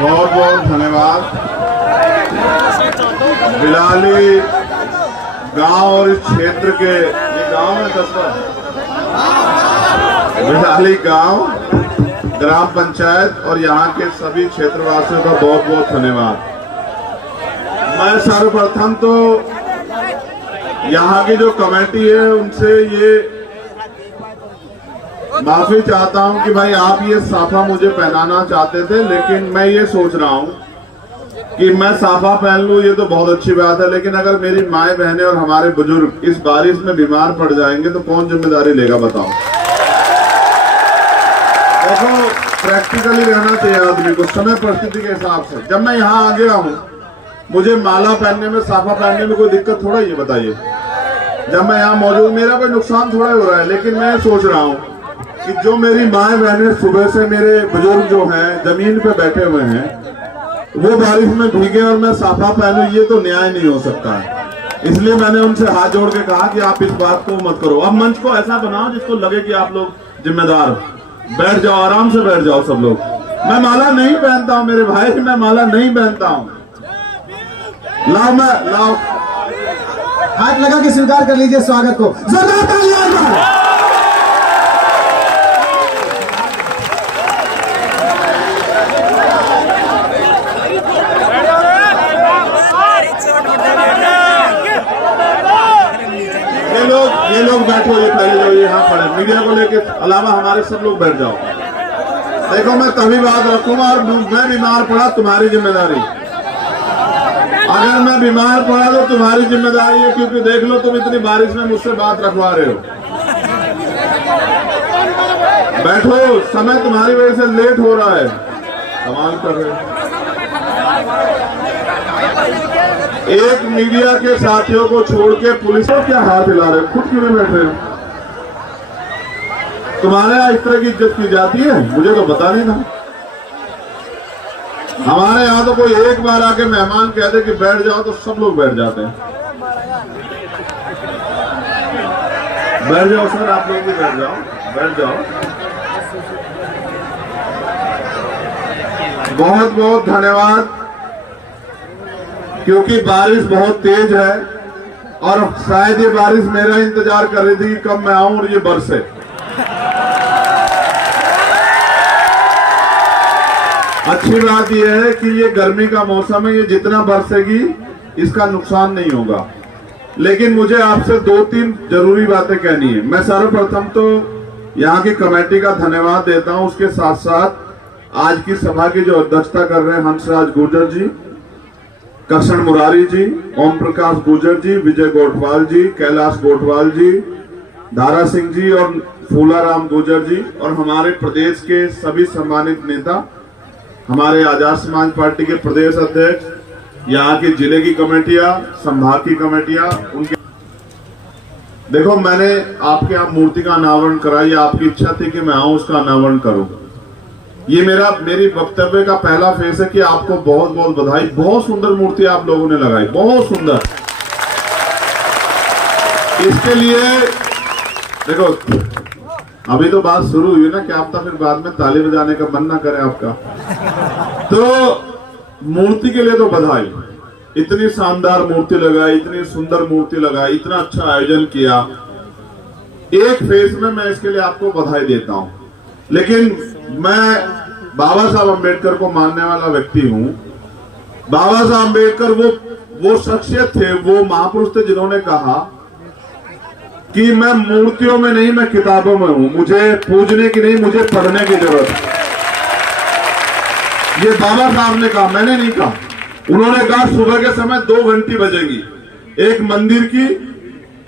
बहुत बहुत धन्यवाद। बिलाली गांव और इस क्षेत्र के, ये गांव है बिलाली गांव ग्राम पंचायत और यहाँ के सभी क्षेत्रवासियों का बहुत बहुत धन्यवाद। मैं सर्वप्रथम तो यहाँ की जो कमेटी है उनसे ये माफी चाहता हूं कि भाई आप ये साफा मुझे पहनाना चाहते थे, लेकिन मैं ये सोच रहा हूं कि मैं साफा पहन लूं ये तो बहुत अच्छी बात है, लेकिन अगर मेरी माए बहनें और हमारे बुजुर्ग इस बारिश में बीमार पड़ जाएंगे तो कौन जिम्मेदारी लेगा बताओ। देखो प्रैक्टिकली रहना चाहिए आदमी को समय परिस्थिति के हिसाब से। जब मैं यहाँ आ गया हूँ मुझे माला पहनने में, साफा पहनने में कोई दिक्कत थोड़ा ही है बताइए। जब मैं यहाँ मौजूद, मेरा कोई नुकसान थोड़ा हो रहा है, लेकिन मैं सोच रहा हूँ कि जो मेरी माए बहनें सुबह से, मेरे बुजुर्ग जो हैं जमीन पे बैठे हुए हैं, वो बारिश में भीगे और मैं साफा पहनूं, ये तो न्याय नहीं हो सकता है। इसलिए मैंने उनसे हाथ जोड़ के कहा कि आप इस बात को मत करो। अब मंच को ऐसा बनाओ जिसको लगे कि आप लोग जिम्मेदार हो। बैठ जाओ, आराम से बैठ जाओ सब लोग। मैं माला नहीं पहनता हूं मेरे भाई, मैं माला नहीं पहनता हूं। लाओ हाथ लगा के स्वीकार कर लीजिए स्वागत को। जोरदार तालियां। ये लोग बैठो, ये पहले जो यहाँ पड़े, मीडिया को लेके अलावा हमारे सब लोग बैठ जाओ। देखो मैं तभी बात रखूंगा और मैं बीमार पड़ा तुम्हारी जिम्मेदारी। अगर मैं बीमार पड़ा तो तुम्हारी जिम्मेदारी है, क्योंकि देख लो तुम इतनी बारिश में मुझसे बात रखवा रहे हो। बैठो, समय तुम्हारी वजह से लेट हो रहा है। कमाल कर रहे हो। एक मीडिया के साथियों को छोड़ के पुलिस को क्या हाथ हिला रहे हो? खुद क्यों नहीं बैठ रहे हो? तुम्हारे यहाँ इस तरह की इज्जत की जाती है? मुझे तो पता नहीं था। हमारे यहाँ तो कोई एक बार आके मेहमान कहते कि बैठ जाओ तो सब लोग बैठ जाते हैं। बैठ जाओ सर, आप लोग भी बैठ जाओ, बैठ जाओ। बहुत बहुत धन्यवाद, क्योंकि बारिश बहुत तेज है और शायद ये बारिश मेरा इंतजार कर रही थी कि कब मैं आऊं और ये बरसे। अच्छी बात यह है कि ये गर्मी का मौसम है, ये जितना बरसेगी इसका नुकसान नहीं होगा। लेकिन मुझे आपसे 2-3 जरूरी बातें कहनी है। मैं सर्वप्रथम तो यहाँ की कमेटी का धन्यवाद देता हूँ, उसके साथ साथ आज की सभा की जो अध्यक्षता कर रहे हैं हंसराज गुर्जर जी, कृष्ण मुरारी जी, ओम प्रकाश गुर्जर जी, विजय गोठवाल जी, कैलाश गोठवाल जी, धारा सिंह जी और फूलाराम गुर्जर जी, और हमारे प्रदेश के सभी सम्मानित नेता, हमारे आजाद समाज पार्टी के प्रदेश अध्यक्ष, यहाँ की जिले की कमेटियां, संभाग की कमेटियां, उनके देखो मैंने आपके यहाँ मूर्ति का अनावरण करा, ये आपकी इच्छा थी कि मैं आऊं उसका अनावरण करूं। ये मेरी वक्तव्य का पहला फेस है कि आपको बहुत बहुत बधाई। बहुत सुंदर मूर्ति आप लोगों ने लगाई, बहुत सुंदर। इसके लिए देखो अभी तो बात शुरू हुई ना, क्या आपका फिर बाद में ताली बजाने का मन ना करे आपका। तो मूर्ति के लिए तो बधाई। इतनी शानदार मूर्ति लगाई, इतनी सुंदर मूर्ति लगाई, इतना अच्छा आयोजन किया। एक फेस में मैं इसके लिए आपको बधाई देता हूं। लेकिन मैं बाबा साहब अम्बेडकर को मानने वाला व्यक्ति हूं। बाबा साहब अम्बेडकर वो शख्सियत थे, वो महापुरुष थे जिन्होंने कहा कि मैं मूर्तियों में नहीं, मैं किताबों में हूं। मुझे पूजने की नहीं, मुझे पढ़ने की जरूरत है। ये बाबा साहब ने कहा, मैंने नहीं कहा। उन्होंने कहा सुबह के समय 2 घंटी बजेगी, एक मंदिर की,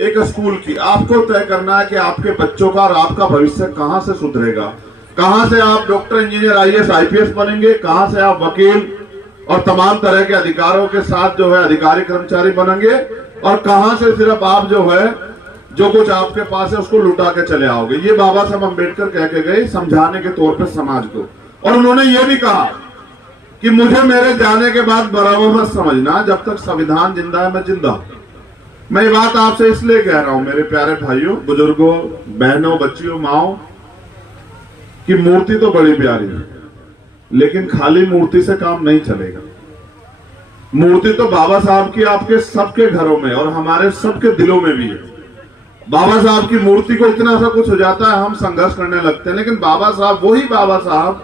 एक स्कूल की। आपको तय करना है कि आपके बच्चों का और आपका भविष्य कहां से सुधरेगा, कहां से आप डॉक्टर, इंजीनियर, IAS, IPS बनेंगे, कहां से आप वकील और तमाम तरह के अधिकारों के साथ जो है अधिकारी कर्मचारी बनेंगे, और कहां से सिर्फ आप जो है जो कुछ आपके पास है उसको लुटा के चले आओगे। ये बाबा साहब अम्बेडकर कह के गए समझाने के तौर पे समाज को। और उन्होंने ये भी कहा कि मुझे मेरे जाने के बाद बराबर मत समझना, जब तक संविधान जिंदा है मैं जिंदा। मैं ये बात आपसे इसलिए कह रहा हूं मेरे प्यारे भाइयों, बुजुर्गों, बहनों, बच्चियों, माओ, कि मूर्ति तो बड़ी प्यारी है, लेकिन खाली मूर्ति से काम नहीं चलेगा। मूर्ति तो बाबा साहब की आपके सबके घरों में और हमारे सबके दिलों में भी है। बाबा साहब की मूर्ति को इतना सा कुछ हो जाता है, हम संघर्ष करने लगते हैं, लेकिन बाबा साहब वही बाबा साहब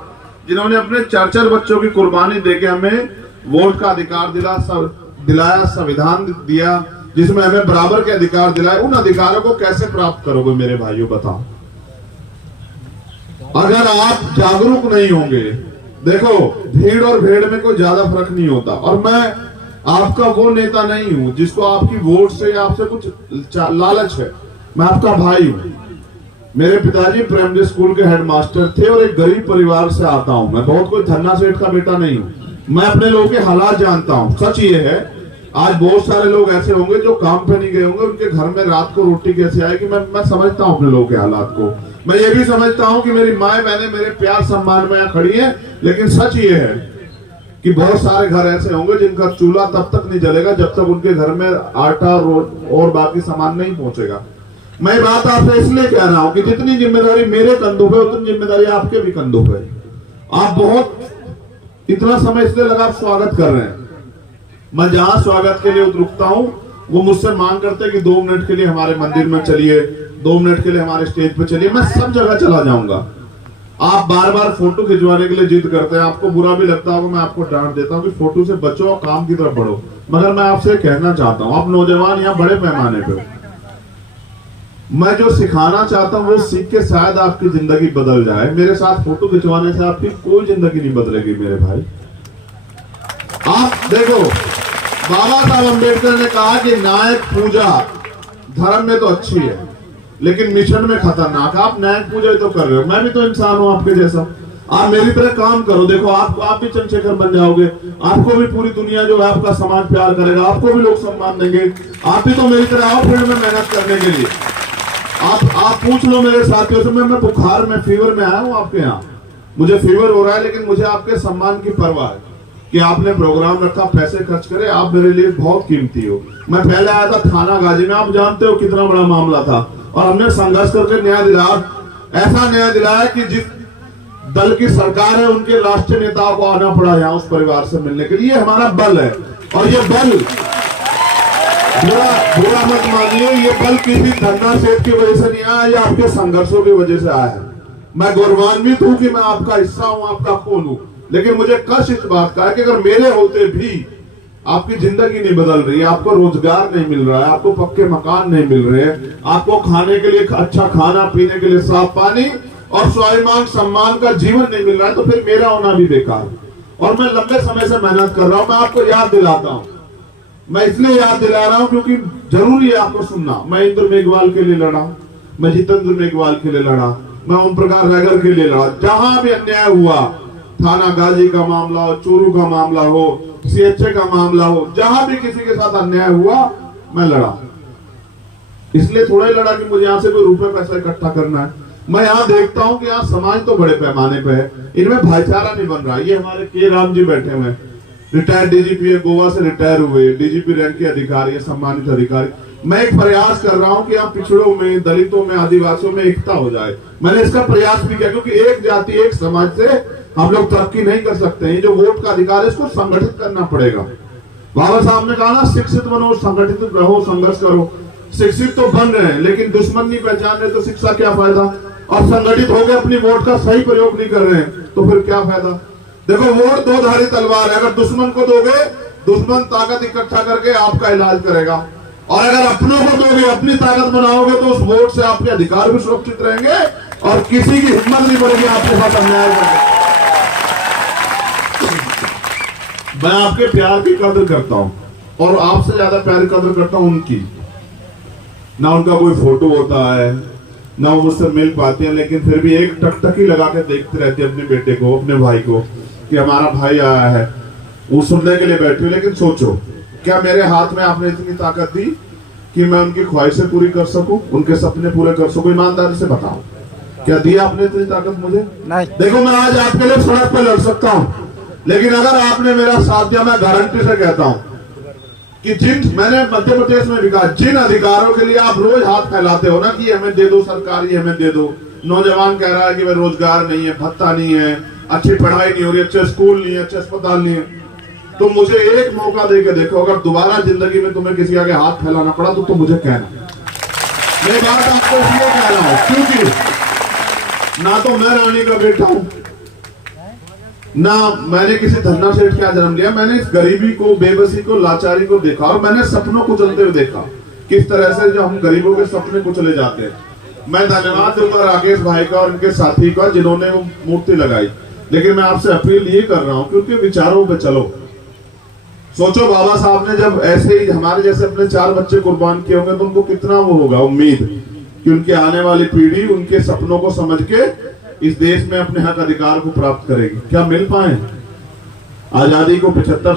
जिन्होंने अपने 4-4 बच्चों की कुर्बानी देके हमें वोट का अधिकार दिलाया, संविधान दिया जिसमें हमें बराबर के अधिकार दिलाए, उन अधिकारों को कैसे प्राप्त करोगे मेरे भाइयों, बताओ। अगर आप जागरूक नहीं होंगे, देखो भीड़ और भेड़ में कोई ज्यादा फर्क नहीं होता, और मैं आपका वो नेता नहीं हूं जिसको आपकी वोट से या आपसे कुछ लालच है। मैं आपका भाई हूं। मेरे पिताजी प्राइमरी स्कूल के हेडमास्टर थे और एक गरीब परिवार से आता हूं। मैं बहुत कोई धन्ना सेठ का बेटा नहीं हूं। मैं अपने लोगों के हालात जानता हूं। सच ये है, आज बहुत सारे लोग ऐसे होंगे जो काम पे नहीं गए होंगे, उनके घर में रात को रोटी कैसे आएगी। मैं समझता हूं अपने लोगों के हालात को। मैं ये भी समझता हूं कि मेरी माए बहनें मेरे प्यार सम्मान में यहाँ खड़ी है, लेकिन सच ये है कि बहुत सारे घर ऐसे होंगे जिनका चूल्हा तब तक नहीं जलेगा जब तक उनके घर में आटा और बाकी सामान नहीं पहुंचेगा। मैं बात आपसे इसलिए कह रहा हूं कि जितनी जिम्मेदारी मेरे कंधों पे उतनी जिम्मेदारी आपके भी कंधों पे। आप बहुत इतना समय इसलिए लगा आप स्वागत कर रहे हैं। मैं जहां स्वागत के लिए रुकता हूं वो मुझसे मांग करते हैं कि 2 मिनट के लिए हमारे मंदिर में चलिए, 2 मिनट के लिए हमारे स्टेज पे चलिए। मैं सब जगह चला जाऊंगा। आप बार बार फोटो खिंचवाने के लिए जिद करते हैं, आपको बुरा भी लगता होगा, मैं आपको डांट देता हूं कि फोटो से बचो और काम की तरफ बढ़ो। मगर मैं आपसे कहना चाहता हूं, आप नौजवान यहाँ बड़े पैमाने पे, मैं जो सिखाना चाहता हूं वो सीख के शायद आपकी जिंदगी बदल जाए। मेरे साथ फोटो खिंचवाने से आपकी कोई जिंदगी नहीं बदलेगी मेरे भाई। आप देखो, बाबा साहब अम्बेडकर ने कहा कि न्यायिक पूजा धर्म में तो अच्छी है लेकिन मिशन में खतरनाक है। आप न्यायिक पूजा ही तो कर रहे हो, मैं भी तो इंसान हूं आपके जैसा। आप मेरी तरह काम करो, देखो आप भी चंद्रशेखर बन जाओगे, आपको भी पूरी दुनिया जो है आपका समाज प्यार करेगा, आपको भी लोग सम्मान देंगे। आप भी तो मेरी तरह आओ फील्ड में मेहनत करने के लिए। आप पूछ लो मेरे साथियों से, मैं बुखार में फीवर में आया हूं आपके यहाँ, मुझे फीवर हो रहा है, लेकिन मुझे आपके सम्मान की परवाह है कि आपने प्रोग्राम रखा, पैसे खर्च करे, आप मेरे लिए बहुत कीमती हो। मैं पहले आया था थाना गाजी में, आप जानते हो कितना बड़ा मामला था, और हमने संघर्ष करके न्याय दिलाया। ऐसा न्याय दिलाया कि जिस दल की सरकार है उनके राष्ट्रीय नेताओं को आना पड़ा यहाँ उस परिवार से मिलने के लिए। हमारा बल है, और ये बल बुरा मत मानिए, ये बल किसी धन्ना सेठ की वजह से नहीं आया, ये आपके संघर्षों की वजह से आया है। मैं गौरवान्वित हूं कि मैं आपका हिस्सा हूं, आपका खून हूं, लेकिन मुझे कष्ट इस बात का है कि अगर मेरे होते भी आपकी जिंदगी नहीं बदल रही है, आपको रोजगार नहीं मिल रहा है, आपको पक्के मकान नहीं मिल रहे हैं, आपको खाने के लिए अच्छा खाना, पीने के लिए साफ पानी और स्वाभिमान सम्मान का जीवन नहीं मिल रहा है, तो फिर मेरा होना भी बेकार। और मैं लंबे समय से मेहनत कर रहा हूं। मैं आपको याद दिलाता हूं, मैं इसलिए याद दिला रहा हूं क्योंकि जरूरी है आपको सुनना। मैं इंद्र मेघवाल के लिए लड़ा, मैं जितेंद्र मेघवाल के लिए लड़ा, मैं ओम प्रकाश रैगर के लिए लड़ा। जहां भी अन्याय हुआ, थाना गाजी का मामला हो, चोरू का मामला हो, सीएचए का मामला हो, जहां भी किसी के साथ अन्याय हुआ मैं लड़ा। इसलिए थोड़ा ही लड़ा कि मुझे यहाँ से कोई रुपए पैसा इकट्ठा करना है। मैं यहाँ देखता हूँ कि यहाँ समाज तो बड़े पैमाने पे है, इनमें भाईचारा नहीं बन रहा। ये हमारे के राम जी बैठे हुए, रिटायर्ड डीजीपी है, गोवा से रिटायर हुए, डीजीपी रैंक के अधिकारी है, सम्मानित अधिकारी। मैं एक प्रयास कर रहा हूँ कि यहाँ पिछड़ों में, दलितों में, आदिवासियों में एकता हो जाए। मैंने इसका प्रयास भी किया, क्योंकि एक जाति एक समाज से हम लोग तरक्की नहीं कर सकते हैं। जो वोट का अधिकार है इसको संगठित करना पड़ेगा। बाबा साहब ने कहा ना, शिक्षित बनो, संगठित रहो, संघर्ष करो। शिक्षित तो बन रहे हैं लेकिन दुश्मन नहीं पहचान रहे, तो शिक्षा क्या फायदा। और संगठित हो गए, अपनी वोट का सही प्रयोग नहीं कर रहे हैं, तो फिर क्या फायदा। देखो, वोट दो धारी तलवार है। अगर दुश्मन को दोगे, दुश्मन ताकत इकट्ठा करके आपका इलाज करेगा, और अगर अपनों को दोगे, अपनी ताकत बनाओगे, तो उस वोट से आपके अधिकार भी सुरक्षित रहेंगे और किसी की हिम्मत नहीं पड़ेगी आपके साथ अन्याय करने। मैं आपके प्यार की कदर करता हूं, और आपसे ज्यादा प्यार की कदर करता हूं उनकी। ना उनका कोई फोटो होता है, ना वो मुझसे मिल पाती है, लेकिन फिर भी एक टकटकी लगा के देखते रहते हैं अपने बेटे को, अपने भाई को, कि हमारा भाई आया है। वो सुनने के लिए बैठी, लेकिन सोचो, क्या मेरे हाथ में आपने इतनी ताकत दी कि मैं उनकी ख्वाहिशें पूरी कर सकूं, उनके सपने पूरे कर सकूं? ईमानदारी से बताओ, क्या दिया आपने इतनी ताकत मुझे? नहीं। देखो, मैं आज आपके लिए सड़क पर लड़ सकता हूं, लेकिन अगर आपने मेरा साथ दिया, मैं गारंटी से कहता हूं कि मैंने मध्य प्रदेश में भी कहा, जिन अधिकारों के लिए आप रोज हाथ फैलाते हो ना कि हमें दे दो सरकार, ये हमें दे दो, नौजवान कह रहा है कि भाई रोजगार नहीं है, भत्ता नहीं है, अच्छी पढ़ाई नहीं हो रही, अच्छे स्कूल नहीं है, अच्छे अस्पताल नहीं है। तो मुझे एक मौका दे के देखो, अगर दोबारा जिंदगी में तुम्हें किसी आगे हाथ फैलाना पड़ा तो तुम मुझे कहना। मैं बात आपको इसलिए कह रहा हूं क्योंकि ना तो मैं रानी का बेटा हूं, ना मैंने किसी धन्ना सेठ का जन्म लिया। मैंने इस गरीबी को, बेबसी को, लाचारी को देखा और मैंने सपनों को चलते हुए देखा किस तरह से जो हम गरीबों के सपने कुचले जाते हैं। मैं धन्यवाद दूंगा राकेश भाई का और उनके साथी का जिन्होंने वो मूर्ति लगाई। लेकिन मैं आपसे अपील ये कर रहा हूं कि उनके विचारों पे चलो। सोचो बाबा साहब ने जब ऐसे ही हमारे जैसे अपने 4 बच्चे कुर्बान किए होंगे तो उनको कितना वो होगा उम्मीद कि उनकी आने वाली पीढ़ी उनके सपनों को समझ के इस देश में अपने हक अधिकार को प्राप्त करेगी। क्या मिल पाए? आजादी को 75